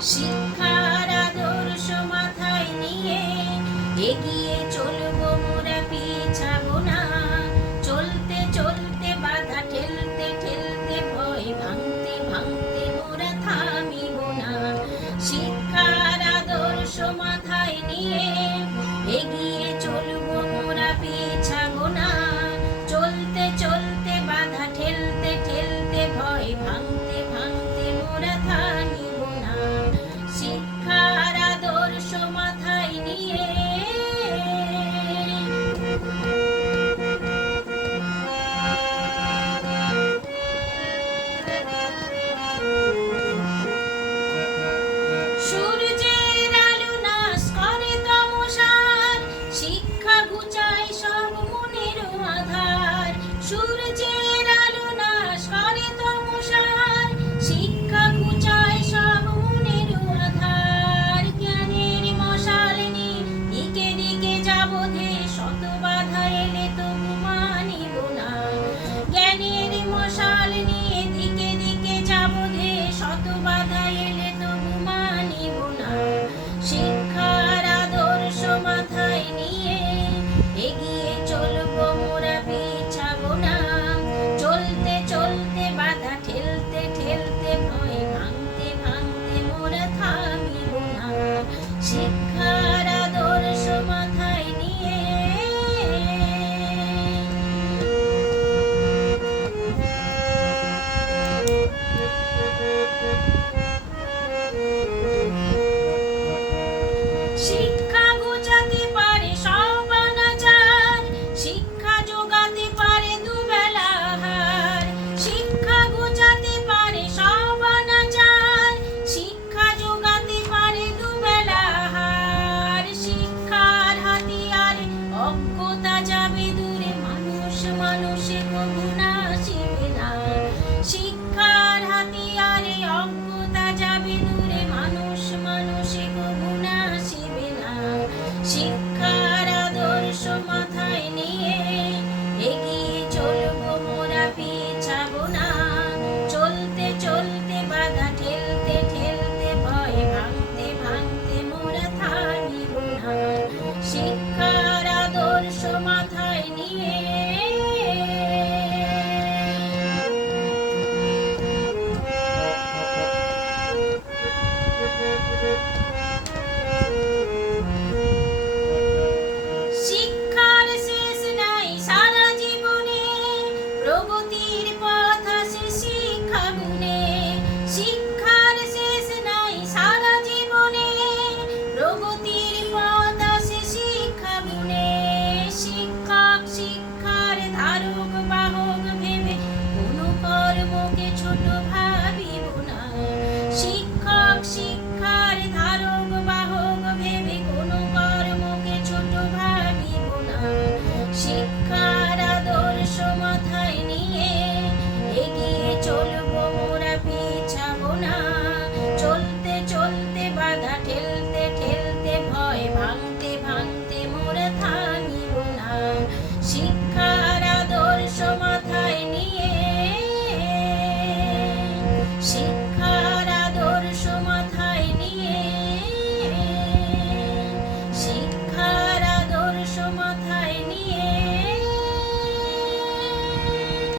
শিক্ষার আদর্শ মাথায় নিয়ে এগিয়ে চলবো, মোরা পিছাবো না। চলতে চলতে বাধা ঠেলতে ঠেলতে ভয় ভাঙতে ভাঙতে মোরা থামিব না। শিক্ষার আদর্শ মাথায় নিয়ে এগিয়ে চলবো, মোরা পিছাবো না। চলতে চলতে বাধা ঠেলতে ঠেলতে ভয় ভাঙতে ভাঙতে মোরা থামিব না। শিক্ষার আদর্শ মাথায় নিয়ে সূর্যের আলো নাশ করে তমসার, শিক্ষা ঘুচায় সব মনের আধার। সূর্যের